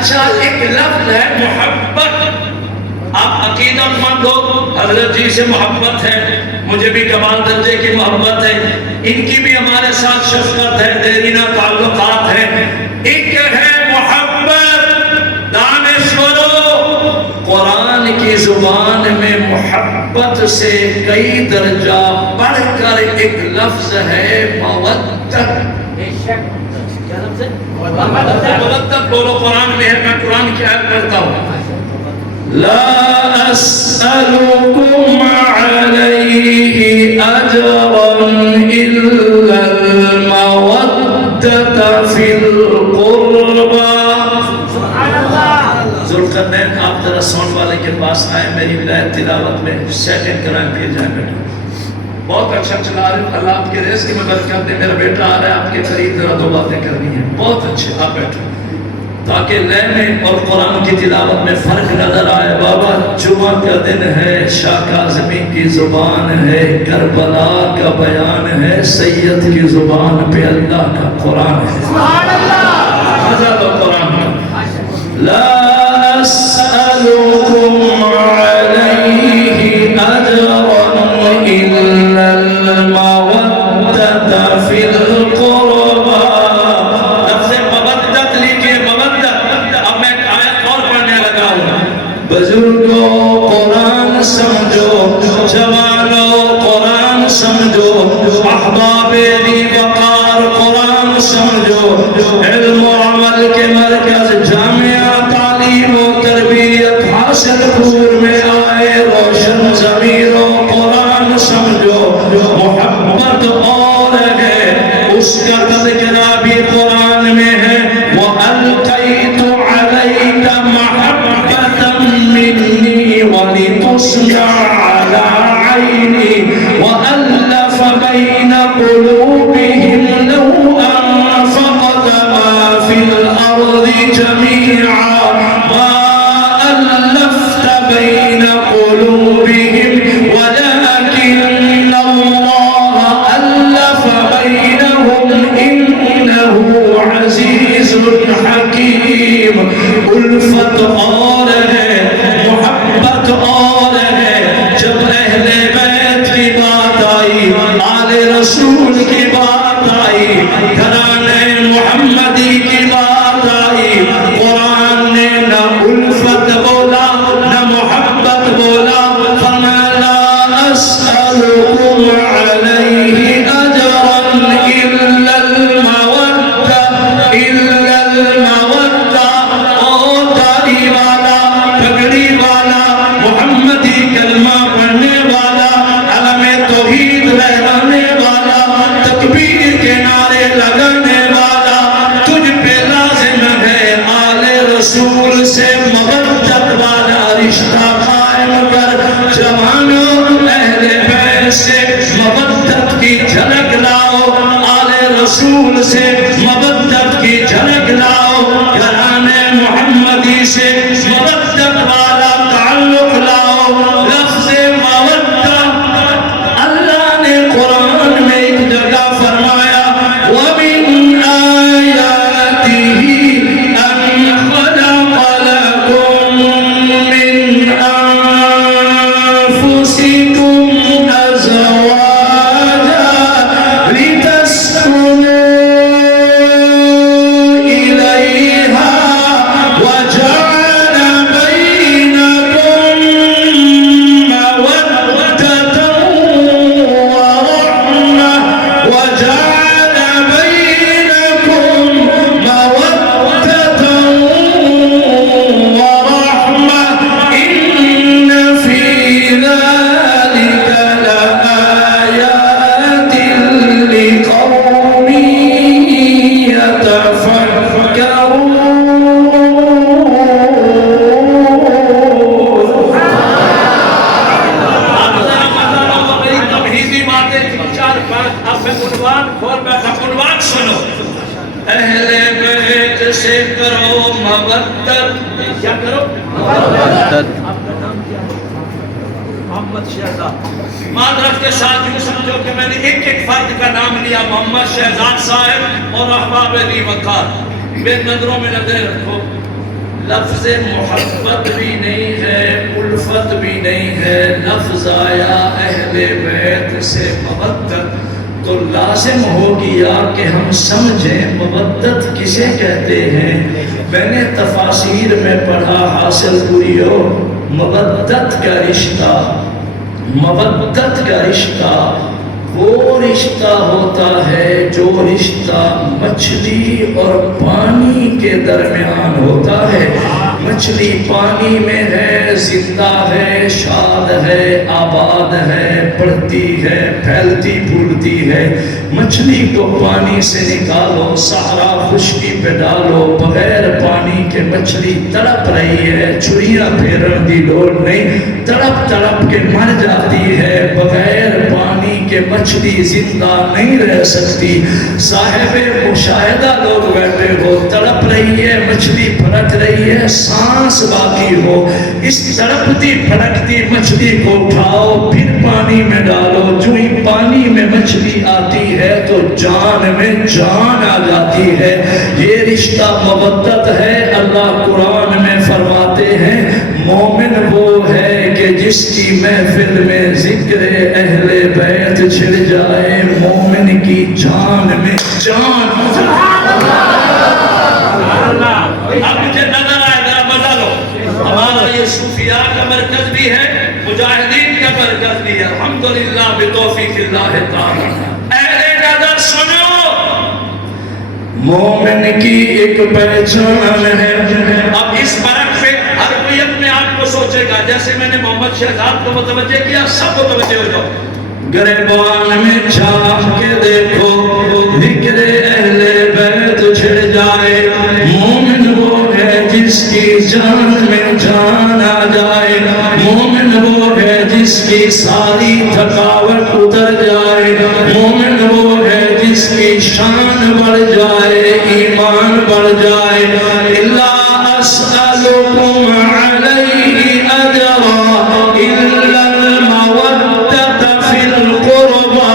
اچھا ایک لفظ ہے محبت، آپ عقیدت مند ہو، حضرت جی سے محبت ہے، مجھے بھی کمال درجے کی محبت ہے، ان کی بھی ہمارے ساتھ شفقت ہے، دیرینہ تعلقات ہیں۔ ایک ہے محبت، دانشورو، قرآن کی زبان میں محبت سے کئی درجہ بڑھ کر ایک لفظ ہے مودت۔ کیا لفظ ہے؟ مودت بولو، قرآن میں ہے، میں قرآن کی آیت پڑھتا ہوں۔ لا أسألكم عليه أجرا إلا المودة في القربى۔ ذوالقرنین آپ ذرا ساؤنڈ والے کے پاس آئے، میری ولایت تلاوت میں سیکنڈ کرائیں پھر جائیں بیٹا۔ بہت اچھا چلا رہے ہو، اللہ آپ کے رزق میں برکت دے۔ میرا بیٹا آ رہا ہے آپ کے قریب، ذرا دو باتیں کرنی ہیں، بہت اچھے، آپ بیٹھو تاکہ لے میں اور قرآن کی تلاوت میں فرق نظر آئے۔ بابا جمعہ کا دن ہے، شاہ کاظمی کی زبان ہے، کربلا کا بیان ہے، سید کی زبان پہ اللہ کا قرآن ہے۔ سبحان اللہ، مزہ دو قرآن کا۔ لا اسألكم علیہ اجرا الا المودة فی القربى۔ بزرگوں قرآن سمجھو، جوانوں قرآن سمجھو، احباب دی وقار قرآن سمجھو۔ علم و عمل کے مرکز جامعہ تعلیم و تربیت حاصل پور میں آئے روشن ضمیروں قرآن سمجھو۔ محبت اور ہے، اس کا تذکرہ بھی قرآن میں ہے۔ وَأَلْقَيْتُ عَلَيْكَ مَحَبَّةً مِّنِّي وَلِتُصْنَعَ عَلَى عَيْنِي وَأَلَّفَ بَيْنَ قُلُوبِهِمْ لَوْ أَنفَقْتَ مَا فِي الْأَرْضِ جَمِيعًا مَا أَلَّفْتَ بَيْنَ قُلُوبِهِمْ وَلَكِنَّ اللَّهَ أَلَّفَ بَيْنَهُمْ إِنَّهُ عَزِيزٌ حَكِيمٌ۔ الفت اور ہے، محبت اور ہے۔ جب اہل بیت کی بات آئی، آل رسول کی بات آئی، گھرانے محمدی کی بات آئی، قرآن نے نہ الفت بولا نہ محبت بولا۔ فَمَا لَا أَسْأَلُكُمْ عَلَيْهِ أَجْرًا إِلَّا الْمَوَدَّةَ إِلَّا الْمَوَدَّةَ۔ او داڑھی والا، پگڑی والا، محمدی کلمہ پڑھنے والا، علم توحید لہرانے والا، تکبیر کے نعرے لگانے والا، تجھ پہ لازم ہے آل رسول سے مودت والا رشتہ قائم کر۔ جوانوں اہل بیت سے مودت کی جھلک لاؤ، آل رسول سے مودت کی جھلک لاؤ، گھرانے محمدی سے مودت والا تعلق لاؤ۔ لفظ مودت اللہ نے قرآن میں ایک جگہ فرمایا، وَمِنْ آيَاتِهِ أَنْ خَلَقَ لَكُم مِّنْ أَنفُسِكُمْ أَزْوَاجًا لِتَسْكُنُوا إِلَيْهَا وَجَعَلَ بَيْنَكُم مَّوَدَّةً وَرَحْمَةً وَجَعَلَ بَيْنَكُم مَّوَدَّةً وَرَحْمَةً إِنَّ فِي ذَلِكَ لَآيَاتٍ لِقَوْمٍ يَتَفَكَّرُونَ۔ میری تمہیدی باتیں چار پانچ اب میں عنوان کھول بیٹھا، عنوان سنو۔ اہل بیت سے کرو مودت، کیا کرو؟ مودت۔ محمد شہزاد، معذرت کے ساتھ یوں سمجھو کہ میں نے ایک ایک فرد کا نام لیا، محمد شہزاد صاحب اور احباب دی وقار، بے نظروں میں نظریں رکھو۔ لفظ محبت بھی نہیں ہے، الفت بھی نہیں ہے، لفظ آیا اہل بیت سے مودت، تو لازم ہو گیا کہ ہم سمجھیں مودت کسے کہتے ہیں۔ میں نے تفاسیر میں پڑھا، حاصل کریو، مودت کا رشتہ، مودت کا رشتہ وہ رشتہ ہوتا ہے جو رشتہ مچھلی اور پانی کے درمیان ہوتا ہے۔ مچھلی پانی میں ہے، زندہ ہے، شاد ہے، آباد ہے، بڑھتی ہے، پھیلتی پھولتی ہے۔ مچھلی کو پانی سے نکالو، صحرا خشکی پہ ڈالو، بغیر پانی کے مچھلی تڑپ رہی ہے، چھریاں پھیرن دی لوڑ نہیں، تڑپ تڑپ کے مر جاتی ہے۔ بغیر پانی کے مچھلی زندہ نہیں رہ سکتی۔ صاحب مشاہدہ لوگ بیٹھے ہو، تڑپ رہی ہے مچھلی، پھڑک رہی ہے، سانس باقی ہو، اس تڑپتی پھڑکتی مچھلی کو اٹھاؤ، پھر پانی میں ڈالو، جو ہی پانی میں مچھلی آتی ہے تو جان میں جان آ جاتی ہے۔ یہ رشتہ مودت ہے۔ اللہ قرآن میں فرماتے ہیں مومن وہ ہے کہ جس کی محفل میں ذکر اہل بیت چھڑ جائے، مومن کی جان میں جان۔ اب مجھے نظر آئے، ذرا بتا لو، ہمارا یہ صوفیاء کا مرکز بھی ہے، مجاہدین کا مرکز بھی ہے، الحمدللہ بتوفیق اللہ تعالی۔ اہل نظر سنو، مومن کی ایک پہچان ہے۔ اب اس فرق پہ ہر کوئی اپنے آپ کو سوچے گا، جیسے میں نے محمد شہزاد کو متوجہ کیا، سب کو متوجہ ہو جاؤ۔ گریبان میں چھاپ کے دیکھو، ذکر اہل بیت چھڑ جائے، مومن وہ ہے جس کی جان میں جان آ جائے، مومن وہ ہے جس کی ساری تھکاوٹ اتر جائے، مومن وہ ہے جس کی شان بڑھ جائے، ایمان بڑھ جائے۔ الا اسألکم علیہ اجرا الا المودۃ فی القربى۔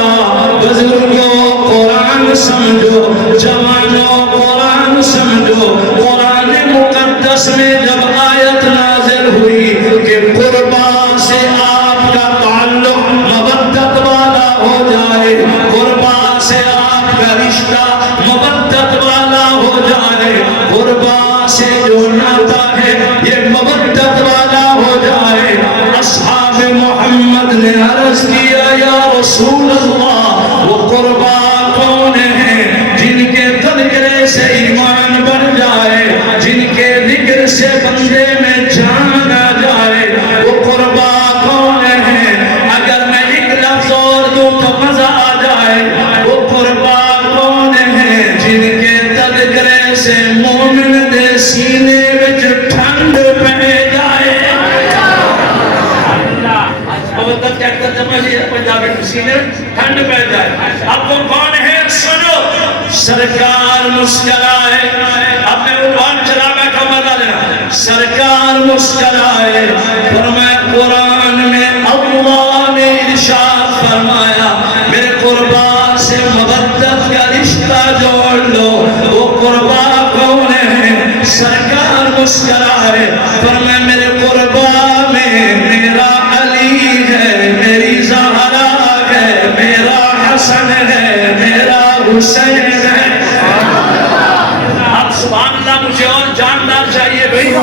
بزرگوں قرآن سمجھو، جوانوں قرآن سمجھو، قرآن مقدس میں جب آیت نازل ہوئی کہ قربا سے آپ کا تعلق مودت والا ہو جائے، قربا سے آپ کا رشتہ مودت والا ہو جائے، قربا سے جو ناتا ہے یہ مودت والا ہو جائے، اصحاب محمد نے عرض کیا یا رسول اللہ وہ قربا کون ہیں جن کے تذکرے سے ایمان بڑھ جائے، جن کے ذکر سے بندے میں جان آ جائے، وہ قربا کون ہیں؟ اگر میں ایک لفظ اور دوں تو مزہ آ جائے، وہ قربا کون ہیں جن کے تذکرے سے مومن دے سینے وچ ٹھنڈ پہ جائے۔ مودت کا ترجمہ یہ ہے پنجابی میں، سینے ٹھنڈ پہ جائے۔ اب وہ کون ہے سنو، سرکار مسکرائے، اب میں عنوان چلا بیٹھا مزہ لینا، سرکار مسکرائے، فرمایا قرآن میں اللہ نے ارشاد فرمایا میرے قربا سے مودت کا رشتہ جوڑ لو، وہ قربا کون ہے؟ سرکار مسکرائے، فرمایا میرے قربا میں میرا علی ہے، میری زہرا ہے، میرا حسن ہے، میرا حسین ہے۔ اب سبحان اللہ، مجھے اور جاندار چاہیے بھائی۔